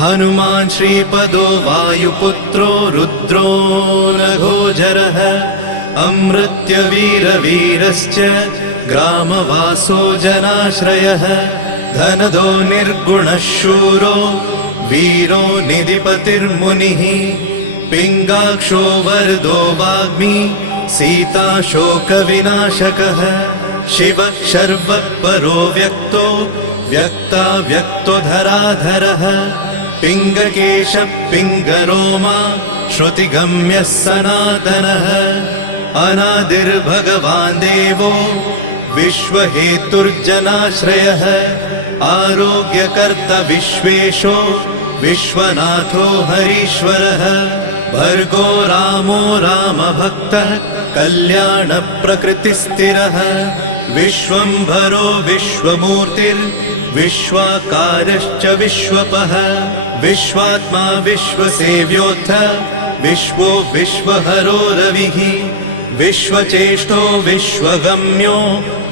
हनुमान् श्रीपदो वायुपुत्रो रुद्रो नघोजरः अमृत्यवीरवीरश्च ग्रामवासो जनाश्रयः धनदो निर्गुणः शूरो वीरो निधिपतिर्मुनिः पिङ्गाक्षो वरदो वाग्मी सीता शोकविनाशकः शिवः शर्वः परो व्यक्तो व्यक्तो धराधरः पिङ्गकेशः पिङ्गरोमा श्रुतिगम्यः सनातनः अनादिर्भगवान् देवो विश्वहेतुर्जनाश्रयः आरोग्यकर्ता विश्वेशो विश्वनाथो हरीश्वरः भर्गो रामो रामभक्तः कल्याणप्रकृतिस्थिरः विश्वम्भरो विश्वमूर्तिर्विश्वाकारश्च विश्वपः विश्वात्मा विश्वसेव्योऽथ विश्वो विश्वहरो रविः विश्वचेष्टो विश्वगम्यो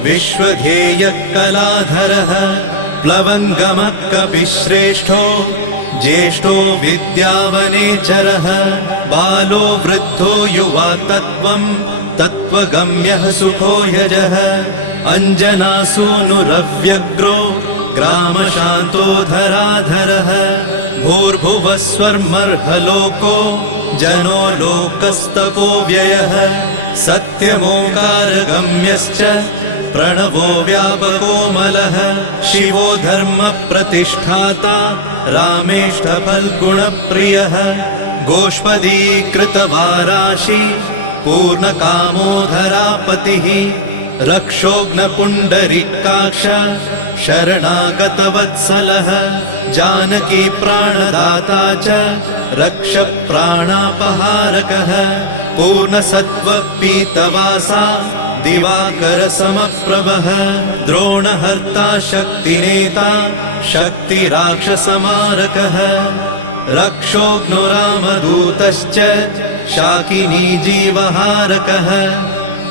विश्वध्येयः कलाधरः प्लवङ्गमः कपिश्रेष्ठो ज्येष्ठो विद्यावनेचरः बालो वृद्धो युवा तत्त्वगम्यः सुखो यजः अञ्जनासूनुरव्यग्रो ग्रामशान्तो धराधरः भूर्भुवः स्वर्मर्हलोको जनो लोकस्तपो व्ययः सत्यमोङ्कारगम्यश्च प्रणवो व्यापकोमलः शिवो धर्मप्रतिष्ठाता रामेष्ठफल्गुणप्रियः गोष्पदीकृतवाराशि पूर्णकामोधरापतिः रक्षोघ्नपुण्डरीकाक्ष शरणागतवत्सलः जानकी प्राणदाता च रक्षप्राणापहारकः पूर्णसत्त्वपीतवासा दिवाकरसमप्रभः द्रोणहर्ता शक्तिनेता शक्तिराक्षसमारकः रक्षोघ्नो रामदूतश्च शाकिनी जीवहारकः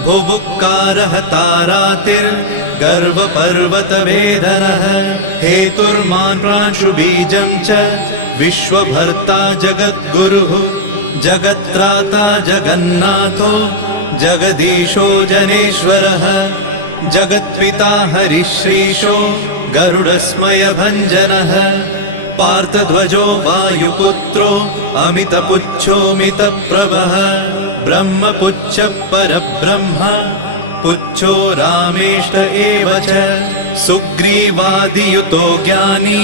भुभुक्कारः तारातिर्गर्वपर्वतभेदनः हेतुर्मान् प्रांशुबीजं च विश्वभर्ता जगद्गुरुः जगत्त्राता जगन्नाथो जगदीशो जनेश्वरः जगत्पिता हरिश्रीशो गरुडस्मयभञ्जनः पार्थध्वजो वायुपुत्रो अमितपुच्छोऽमितप्रभः ब्रह्मपुच्छ परब्रह्म पुच्छो रामेष्ट एव च सुग्रीवादियुतो ज्ञानी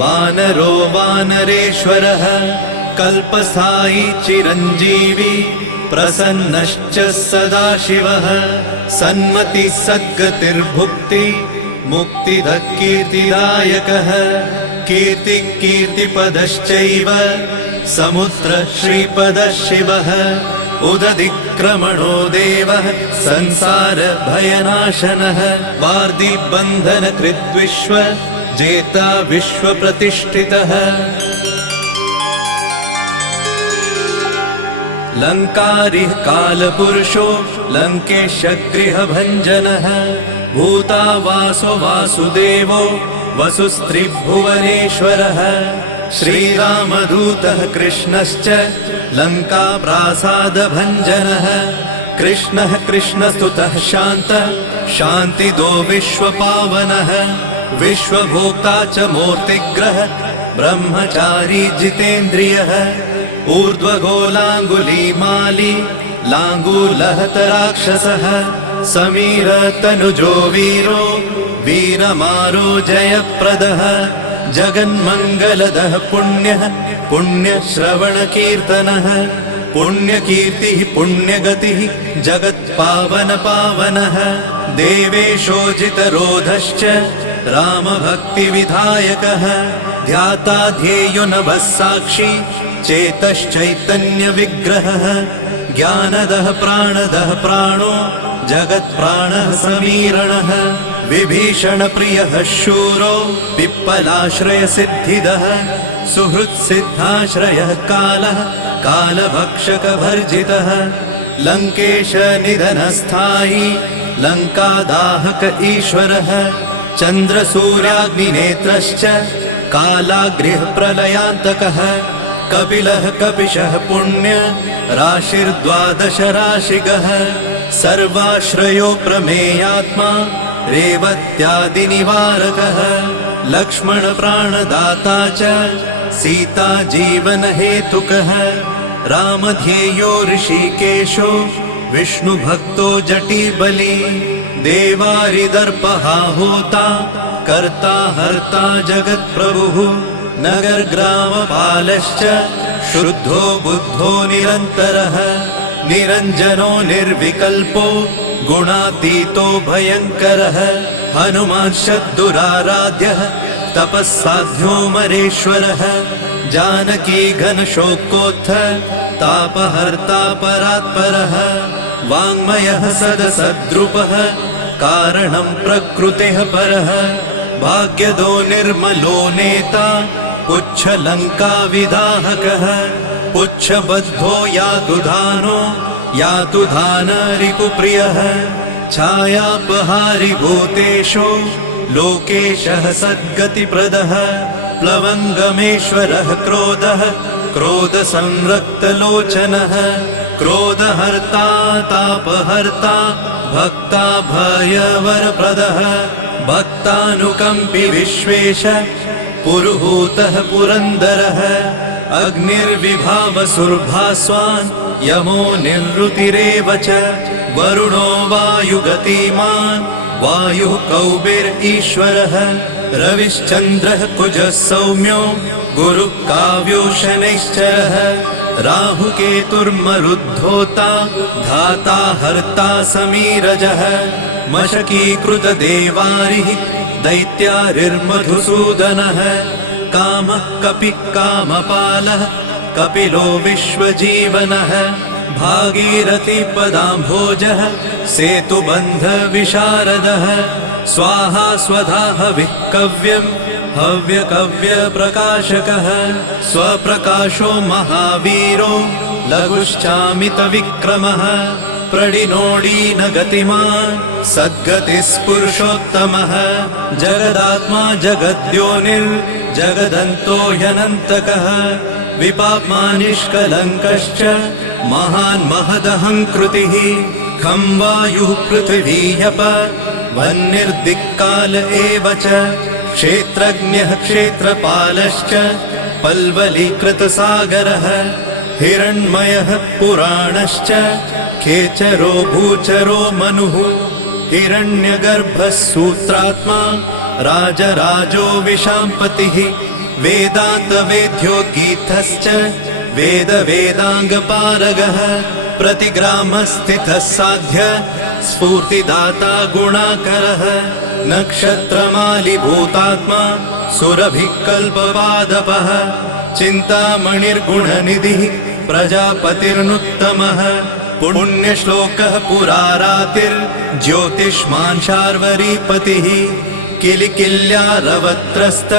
वानरो वानरेश्वरः कल्पस्थायी चिरञ्जीवी प्रसन्नश्च सदाशिवः सन्मतिः सद्गतिर्भुक्ति मुक्तिदः कीर्तिदायकः कीर्तिः कीर्तिपदश्चैव समुद्रः श्रीपदः शिवः उदधिक्रमणो देवः संसारभयनाशनः वार्धिबन्धनकृद्विश्व जेता विश्वप्रतिष्ठितः लङ्कारिः कालपुरुषो लङ्केशगृहभञ्जनः भूतावासो वासुदेवो वसुस्त्रिभुवनेश्वरः श्रीरामदूतः कृष्णश्च लङ्काप्रासादभञ्जनः कृष्णः कृष्णस्तुतः शान्तः शान्तिदो विश्वपावनः विश्वभोक्ता च मूर्तिग्रह ब्रह्मचारी जितेन्द्रियः ऊर्ध्वगोलाङ्गुलीमाली लाङ्गूलहतराक्षसः समीरतनुजो वीरो वीरमारो जयप्रदः जगन्मङ्गलदः पुण्यः पुण्यश्रवणकीर्तनः पुण्यकीर्तिः पुण्यगतिः जगत्पावनपावनः देवेशोजितरोधश्च रामभक्तिविधायकः ध्याता ध्येयो नभः साक्षी चेतश्चैतन्यविग्रहः ज्ञानदः प्राणदः प्राणो जगत्प्राणः समीरणः विभीषणप्रियः शूरो पिप्पलाश्रयसिद्धिदः सुहृत्सिद्धाश्रयः कालः कालभक्षकभर्जितः लङ्केशनिधनस्थायी लङ्कादाहक ईश्वरः चन्द्रसूर्याग्निनेत्रश्च कालाग्निः प्रलयान्तकः कपिलः कपिशः पुण्य राशिर्द्वादश राशिगः सर्वाश्रयो प्रमेयात्मा रेवत्यादिनिवारकः लक्ष्मण प्राणदाता च सीता जीवनहेतुकः रामध्येयो ऋषिकेशो विष्णुभक्तो जटिबली देवारिदर्पहा होता कर्ता हर्ता जगत्प्रभुः नगरग्रामपालश्च शुद्धो बुद्धो निरन्तरः निरञ्जनो निर्विकल्पो गुणातीतो भयङ्करः हनुमान्शद्दुराराध्यः तपस्साध्यो मरेश्वरः जानकी घनशोकोत्थ तापहर्ता परात्परः वाङ्मयः सदसद्रुपः कारणं प्रकृतेः परः भाग्यदो निर्मलो नेता पुच्छलङ्काविदाहकः पुच्छबद्धो यातुधानो यातुधानरिपुप्रियः छायापहारि भूतेषु लोकेशः सद्गतिप्रदः प्लवङ्गमेश्वरः क्रोधः क्रोधसंरक्तलोचनः क्रोधहर्ता तापहर्ता भक्ता भयवरप्रदः भक्तानुकम्पि विश्वेश पुरुहूतः पुरन्दरः अग्निर्विभावसुर्भास्वान् यमो निरृतिरेव च वरुणो वायुगतिमान् वायुः कौबिर्ईश्वरः रविश्चन्द्रः कुजः सौम्यो गुरुः काव्यो शनैश्चरः राहुकेतुर्मरुद्धोता धाता हर्ता समीरजः मशकीकृतदेवारिः दैत्यारिर्मधुसूदनः कामः कपिः कामपालः कपिलो विश्वजीवनः भागीरथीपदाम्भोजः सेतुबन्धविशारदः स्वाहा स्वधा हविः कव्यम् हव्यकव्यप्रकाशकः स्वप्रकाशो महावीरो लघुश्चामितविक्रमः प्रडिनोडीन गतिमान् सद्गतिस्पुरुषोत्तमः जगदात्मा जगद्योनिर्जगदन्तो ह्यनन्तकः विपाप्मा निष्कलङ्कश्च महान् महदहङ्कृतिः खं वायुः पृथिवीयप वह्निर्दिक्काल एव च क्षेत्रज्ञः क्षेत्रपालश्च पल्वलीकृतसागरः हिरण्मयः पुराणश्च खेचरो भूचरो मनुः हिरण्यगर्भः सूत्रात्मा राजराजो विशाम्पतिः वेदान्तवेद्योगीतश्च वेदवेदाङ्गपारगः प्रतिग्रामस्थितः साध्य स्फूर्तिदाता गुणाकरः नक्षत्रमालिभूतात्मा सुरभिकल्पपादपः चिन्तामणिर्गुणनिधिः प्रजापतिर्नुत्तमः पुण्यश्लोकः पुरारातिर्ज्योतिष्मान् शार्वरीपतिः किलिकिल्यारवत्रस्त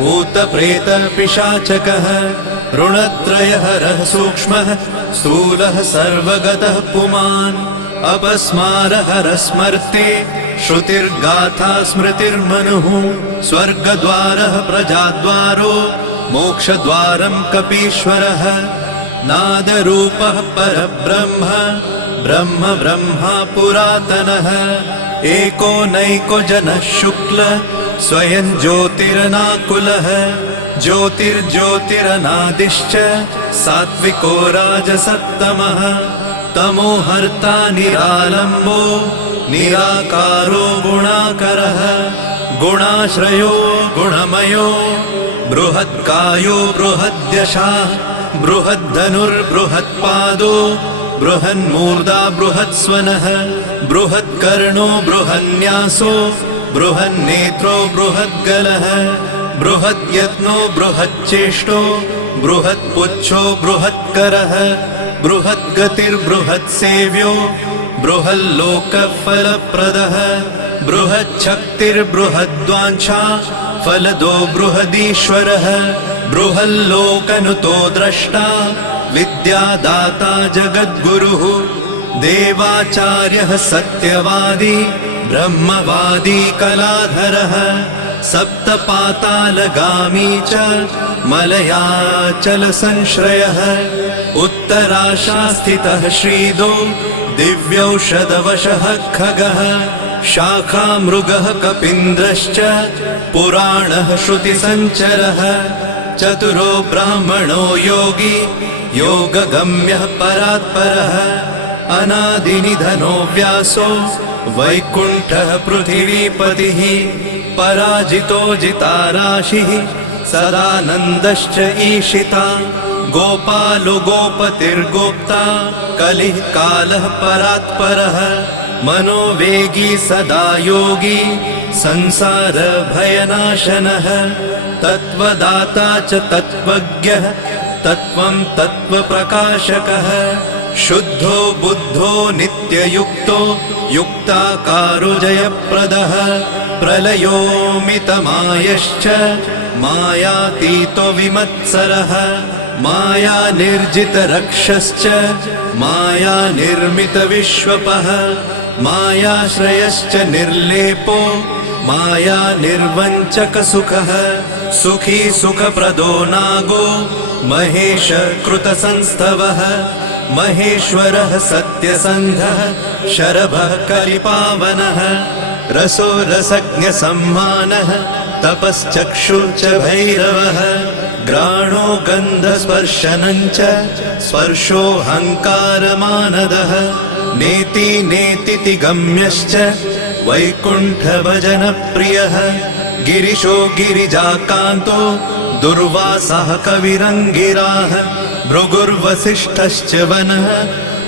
भूतप्रेतपिशाचकः ऋणत्रयहरः सूक्ष्मः स्थूलः सर्वगतः पुमान् अपस्मारहरः स्मर्ते श्रुतिर्गाथा स्मृतिर्मनुः स्वर्गद्वारः प्रजाद्वारो मोक्षद्वारं कपीश्वरः नादरूपः परब्रह्म ब्रह्म ब्रह्मा पुरातनः एको नैको जनः शुक्ल स्वयं ज्योतिरनाकुलः ज्योतिर्ज्योतिरनादिश्च सात्विको राजसत्तमः तमोहर्ता निरालम्बो निराकारो गुणाकरः गुणाश्रयो गुणमयो बृहत्कायो बृहद्यशाः बृहद्धनुर्बृहत्पादो बृहन्मूर्धा बृहत्स्वनः बृहत्कर्णो बृहन्यासो बृहन्नेत्रो बृहद्गलः बृहद्यत्नो बृहच्चेष्टो बृहत्पुच्छो बृहत्करः बृहद्गतिर्बृहत्सेव्यो बृहल्लोकफलप्रदः बृहच्छक्तिर्बृहद्वाञ्छा फलदो बृहदीश्वरः बृहल्लोकनुतो द्रष्टा विद्यादाता जगद्गुरुः देवाचार्यः सत्यवादी ब्रह्मवादी कलाधरः सप्तपातालगामी च मलयाचलसंश्रयः उत्तराशास्थितः श्रीदो दिव्यौषधवशः खगः शाखामृगः कपीन्द्रश्च पुराणः श्रुतिसञ्चरः चतुरो ब्राह्मणो योगी योगगम्यः परात्परः अनादिनिधनो व्यासो वैकुण्ठः पृथिवीपतिः पराजितो जिताराशिः सदानन्दश्च ईशिता गोपालो गोपतिर्गोप्ता कलिः कालः परात्परः मनोवेगी सदा योगी संसारभयनाशनः तत्त्वदाता च तत्त्वज्ञः तत्त्वं तत्त्वप्रकाशकः शुद्धो बुद्धो नित्ययुक्तो युक्ताकारो जयप्रदः प्रलयोमितमायश्च मायातीतो विमत्सरः मायानिर्जितरक्षश्च मायानिर्मितविश्वपः मायाश्रयश्च निर्लेपो मायानिर्वञ्चकसुखः सुखी सुखप्रदो नागो महेश कृतसंस्तवः महेश्वरः सत्यसन्धः शरभः कलिपावनः रसो रसज्ञसम्मानः तपश्चक्षु च भैरवः घ्राणो गन्धस्पर्शनञ्च स्पर्शोऽहङ्कारमानदः नेति नेतिति गम्यश्च वैकुण्ठभजनप्रियः गिरिशो गिरिजाकान्तो दुर्वासः कविरङ्गिराः भृगुर्वसिष्ठश्च वनः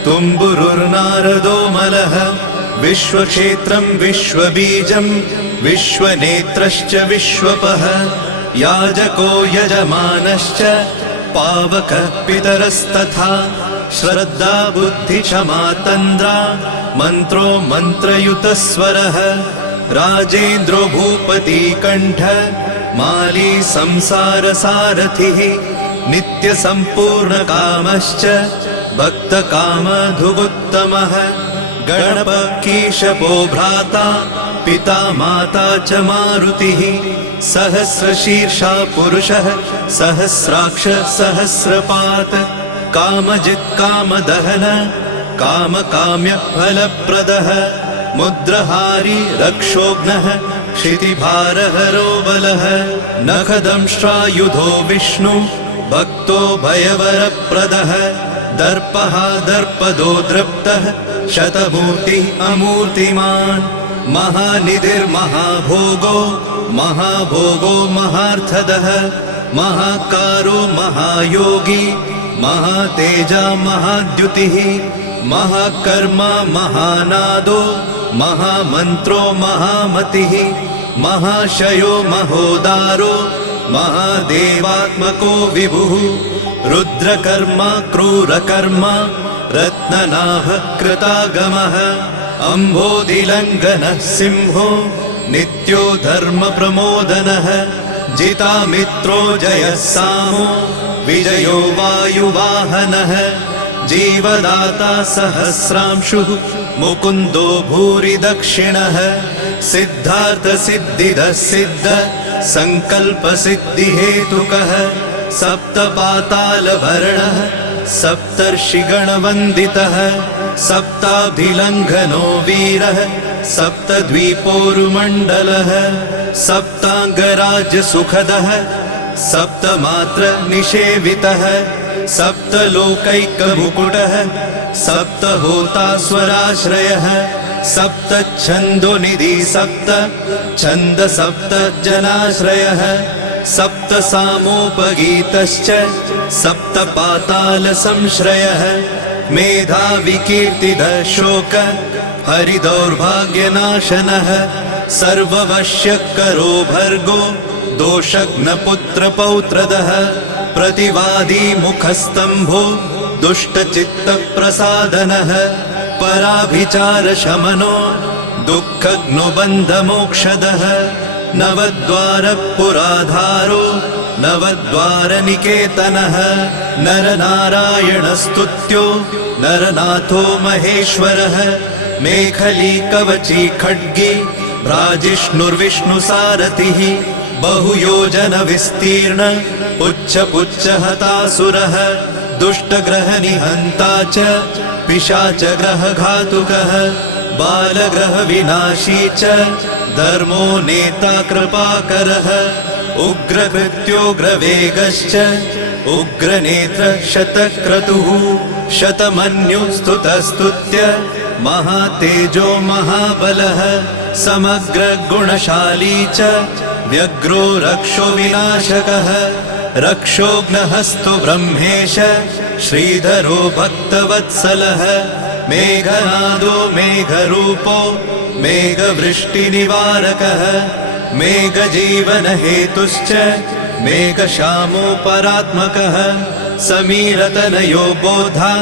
तुम्बुरुर्नारदो मलः विश्वक्षेत्रं विश्वबीजं विश्वनेत्रश्च विश्वपः याजको यजमानश्च पावकः पितरस्तथा श्रद्धा बुद्धिक्षमा तन्द्रा मन्त्रो मन्त्रयुतस्वरः राजेन्द्रो भूपति कण्ठ माली संसारसारथिः नित्यसम्पूर्णकामश्च भक्तकामधुगुत्तमः गणपकीशपो भ्राता पिता माता च मारुतिः सहस्रशीर्षा पुरुषः सहस्राक्ष सहस्रपात् कामजित् कामदहन कामकाम्यफलप्रदः मुद्रहारी रक्षोघ्नः क्षितिभारहरो बलः नखदंष्ट्रायुधो विष्णु भक्तो भयवरप्रदः दर्पः दर्पदो दृप्तः शतमूर्तिः अमूर्तिमान् महानिधिर्महाभोगो महाभोगो महार्थदः महाकारो महायोगी महातेजा महाद्युतिः महाकर्मा महानादो महामन्त्रो महामतिः महाशयो महोदारो महादेवात्मको विभुः रुद्रकर्मा क्रूरकर्मा रत्ननाभः कृतागमः अम्भोधिलङ्घनः सिंहो नित्यो धर्मप्रमोदनः जितामित्रो जयः सामो विजयो वायुवाहनः जीवदाता सहस्रांशुः मुकुन्दो भूरि दक्षिणः सिद्धार्थसिद्धिदः सिद्ध सङ्कल्पसिद्धिहेतुकः सप्तपातालभरणः सप्तर्षिगणवन्दितः सप्ताभिलङ्घनो वीरः सप्तद्वीपोरुमण्डलः सप्ताङ्गराजसुखदः सप्तमात्रनिषेवितः सप्तलोकैकमुकुटः सप्तहोतास्वराश्रयः सप्तच्छन्दोनिधि सप्त छन्द सप्तजनाश्रयः सप्तसामोपगीतश्च सप्तपातालसंश्रयः मेधाविकीर्तिदः शोक हरिदौर्भाग्यनाशनः सर्ववश्यकरो भर्गो दोषघ्नपुत्रपौत्रदः प्रतिवादी मुखस्तम्भो दुष्टचित्तप्रसादनः पराभिचारशमनो दुःखघ्नुबन्धमोक्षदः नवद्वारपुराधारो नवद्वारनिकेतनः नरनारायणस्तुत्यो नरनाथो महेश्वरः मेखली कवची खड्गी भ्राजिष्णुर्विष्णुसारथिः बहुयोजन विस्तीर्ण पुच्छ पुच्छ हतासुरः दुष्टग्रहनिहन्ता च पिशाचग्रहघातुकः बालग्रहविनाशी च धर्मो नेता कृपाकरः उग्रकृत्योग्रवेगश्च उग्रनेत्र शतक्रतुः शतमन्युस्तुतस्तुत्य महातेजो महाबलः समग्रगुणशाली च व्यग्रो रक्षो विनाशकः रक्षोघ्नहस्तो ब्रह्मेश श्रीधरो भक्तवत्सलः मेघनादो मेघरूपो मेघवृष्टिनिवारकः मेघजीवनहेतुश्च मेघश्यामो परात्मकः समीरतनयो बोधा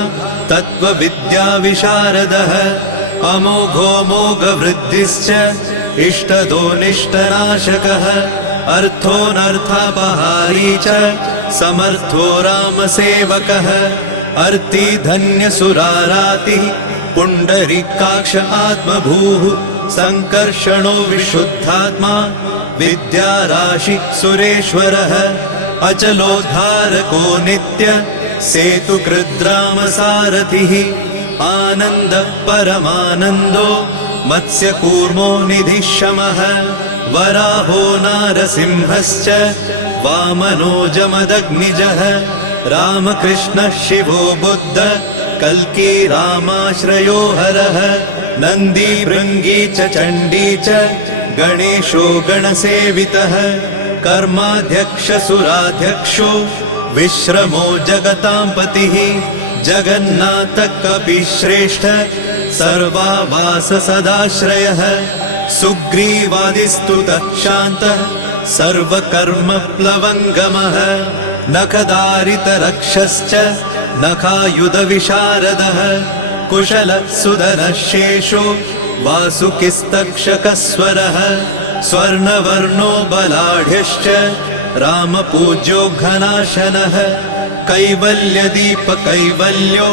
तत्त्वविद्याविशारदः अमोघो मोघवृद्धिश्च इष्टदो निष्टनाशकः अर्थोऽनर्थापहारी च समर्थो रामसेवकः अर्तिधन्यसुरारातिः पुण्डरीकाक्ष आत्मभूः संकर्षणो विशुद्धात्मा विद्याराशि सुरेश्वरः अचलोद्धारको नित्य सेतुकृद्रामसारथिः आनन्द परमानन्दो मत्स्यकूर्मो निधिशमः वराहो नारसिंहश्च वामनो जमदग्निजः रामकृष्ण शिवो बुद्ध कल्की रामाश्रयो हरः नन्दी भृङ्गी च चण्डी च गणेशो गणसेवितः कर्माध्यक्ष सुराध्यक्षो विश्रमो जगतां पतिः जगन्नाथ कपिश्रेष्ठ सर्वावास सदाश्रयः सुग्रीवादिस्तुतः शान्तः सर्वकर्मप्लवङ्गमः नखदारितरक्षश्च नखायुधविशारदः कुशलः सुधनः शेषो वासुकिस्तक्षकस्वरः स्वर्णवर्णो बलाढ्यश्च रामपूज्यो घनाशनः कैवल्यदीपकैवल्यो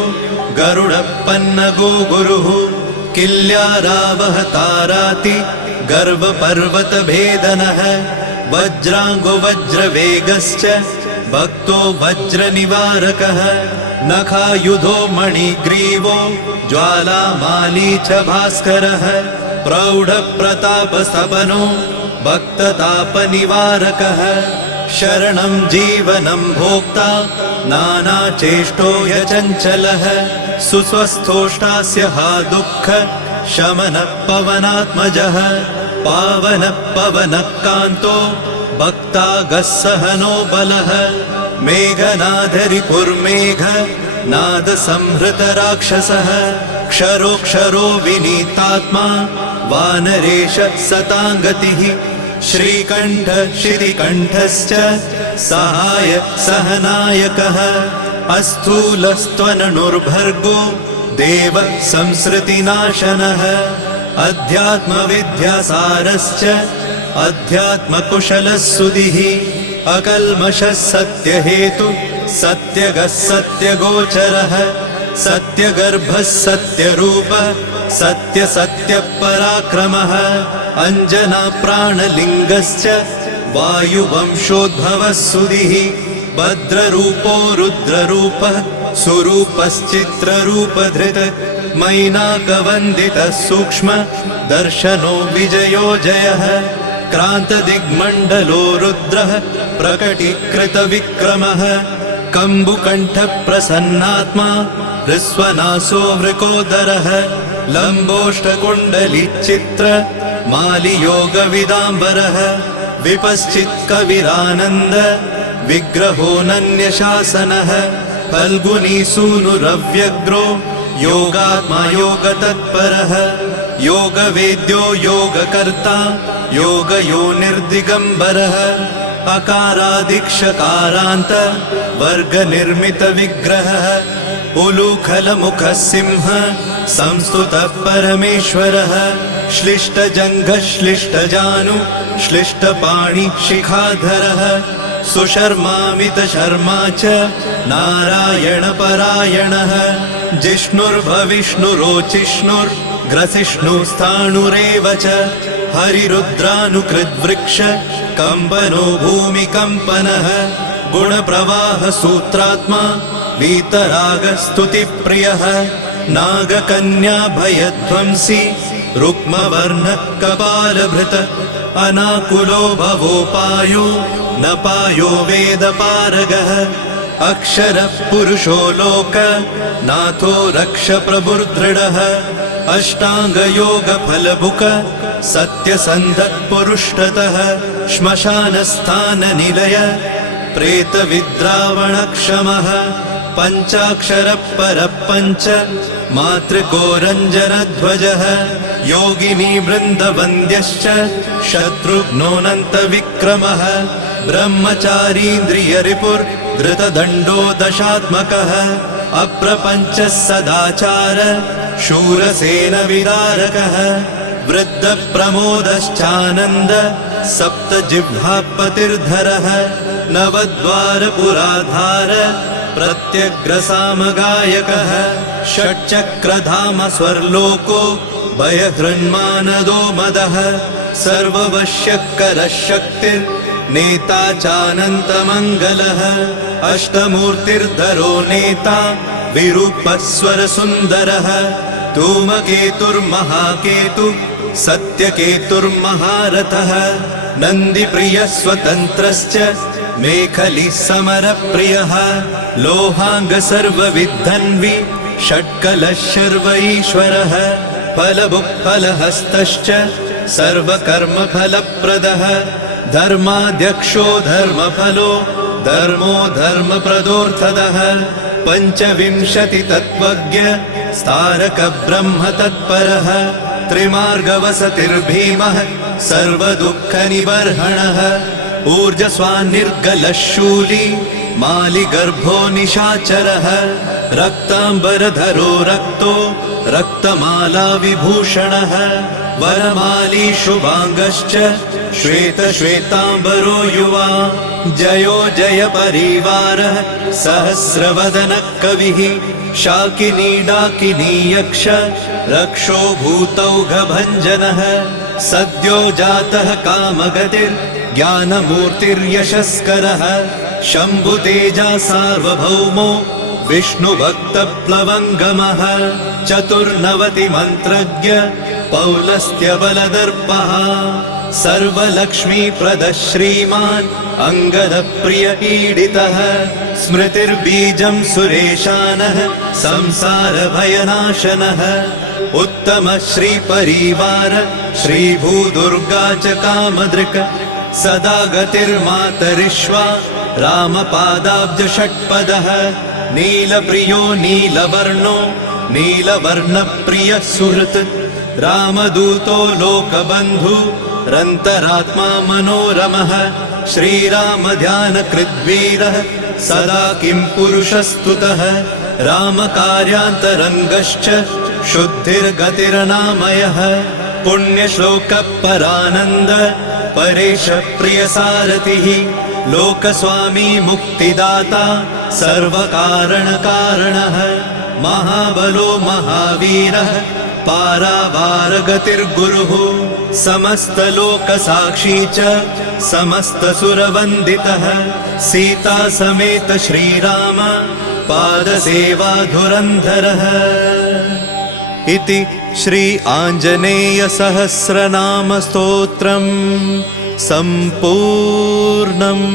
गरुडपन्नगो गुरुः किल्यारावहताराति गर्वपर्वतभेदनः वज्राङ्गो वज्रवेगश्च भक्तो वज्रनिवारकः नखायुधो मणिग्रीवो ज्वालामाली च भास्करः प्रौढप्रतापस्तपनो भक्ततापनिवारकः शरणं जीवनं भोक्ता नानाचेष्टो ह्यचञ्चलः सुस्वस्थोष्टास्य हा दुःख शमनः पवनात्मजः पावनः पवनः कान्तो भक्तागः सहनो बलः मेघनादरिपुर्मेघ नादसंहृतराक्षसः क्षरोक्षरो विनीतात्मा वानरेश सताङ्गतिः श्रीकण्ठ शितिकण्ठश्च सहाय सहनायकः अस्थूलस्त्वननुर्भर्गो देव संसृतिनाशनः अध्यात्मविद्यासारश्च अध्यात्मकुशलः सुधिः अकल्मषः सत्यहेतु सत्यगः सत्यगोचरः सत्यगर्भः सत्यरूपः सत्यसत्यपराक्रमः अञ्जनाप्राणलिङ्गश्च वायुवंशोद्भवः सुधिः भद्ररूपो रुद्ररूपः सुरूपश्चित्ररूपधृत मैनाकवन्दितः सूक्ष्म दर्शनो विजयो जयः क्रान्तदिग्मण्डलो रुद्रः प्रकटीकृतविक्रमः कम्बुकण्ठप्रसन्नात्मा हृस्वनासो वृकोदरः लम्बोष्ठकुण्डलिचित्र मालियोगविदाम्बरः विपश्चित्कविरानन्द विग्रहोऽनन्यशासनः फल्गुनीसूनुरव्यग्रो योगात्मा योगतत्परः योगवेद्यो योगकर्ता योगयोनिर्दिगम्बरः अकारादिक्षकारान्त वर्गनिर्मितविग्रहः उलूखलमुखः सिंह संस्तुतः परमेश्वरः श्लिष्टजङ्घः श्लिष्टजानु श्लिष्टपाणि शिखाधरः सुशर्मामितशर्मा च नारायणपरायणः जिष्णुर्भविष्णुरोचिष्णुर् ग्रसिष्णुस्थाणुरेव च हरिरुद्रानुकृद्वृक्ष कम्पनो भूमिकम्पनः गुणप्रवाह सूत्रात्मा वीतरागस्तुतिप्रियः नागकन्या भयध्वंसी रुक्मवर्णः कपालभृत अनाकुलो भवोपायो न पायो वेदपारगः अक्षरः पुरुषो लोक नाथो रक्ष प्रभुर्दृढः अष्टाङ्गयोगफलभुक सत्यसन्धत्पुरुष्टतः श्मशानस्थाननिलय प्रेतविद्रावणक्षमः पञ्चाक्षरः परः पञ्च मातृकोरञ्जनध्वजः योगिनी वृन्दवन्द्यश्च शत्रुघ्नोऽनन्तविक्रमः ब्रह्मचारीन्द्रियरिपुर्धृतदण्डो दशात्मकः अप्रपञ्चः सदाचार शूरसेनविदारकः वृद्धप्रमोदश्चानन्द सप्तजिह्वापतिर्धरः नवद्वारपुराधार प्रत्यग्रसामगायकः षट्चक्रधाम स्वर्लोको भयहृन्मानदो मदः सर्ववश्यकरः शक्तिर्नेता चानन्तमङ्गलः अष्टमूर्तिर्धरो नेता विरूपस्वरसुन्दरः धूमकेतुर्महाकेतु सत्यकेतुर्महारथः नन्दिप्रियः स्वतन्त्रश्च मेखली समरप्रियः लोहाङ्ग सर्वविद्धन्वि षट्कलः शर्व ईश्वरः फलभुक्फलहस्तश्च सर्वकर्मफलप्रदः धर्माध्यक्षो धर्मफलो धर्मो धर्मप्रदोऽर्थदः पञ्चविंशतितत्त्वज्ञ स्तारकब्रह्मतत्परः त्रिमार्गवसतिर्भीमः सर्वदुःखनिबर्हणः ऊर्जस्वान्निर्गलः शूली मालिगर्भो निशाचरः रक्ताम्बरधरो रक्तो रक्तमाला विभूषणः वरमाली शुभाङ्गश्च श्वेतश्वेताम्बरो युवा जयो जय परिवारः सहस्रवदनः कविः शाकिनी डाकिनी यक्ष रक्षो भूतौघभञ्जनः सद्यो जातः कामगतिर्ज्ञानमूर्तिर्यशस्करः शम्भुतेजा सार्वभौमो विष्णुभक्तप्लवङ्गमः चतुर्नवतिमन्त्रज्ञ पौलस्त्यबलदर्पः सर्वलक्ष्मीप्रदः श्रीमान् अङ्गदप्रिय ईडितः स्मृतिर्बीजं सुरेशानः संसारभयनाशनः उत्तमः श्रीपरिवार श्रीभूदुर्गा च कामदृक् सदा गतिर्मातरिष्वा रामपादाब्जषट्पदः नीलप्रियो नीलवर्णो नीलवर्णप्रियः सुहृत् रामदूतो लोकबन्धु रन्तरात्मा मनोरमः श्रीरामध्यानकृद्वीरः सदा किं पुरुषस्तुतः रामकार्यान्तरङ्गश्च शुद्धिर्गतिरनामयः पुण्यश्लोकपरानन्द परेशप्रियसारथिः लोकस्वामी मुक्तिदाता सर्वकारणकारणः महाबलो महावीरः पारावारगतिर्गुरुः समस्तलोकसाक्षी च समस्तसुरवन्दितः सीता समेत श्रीराम पादसेवाधुरन्धरः इति श्री आञ्जनेय सहस्रनाम स्तोत्रम् सम्पूर्णम्।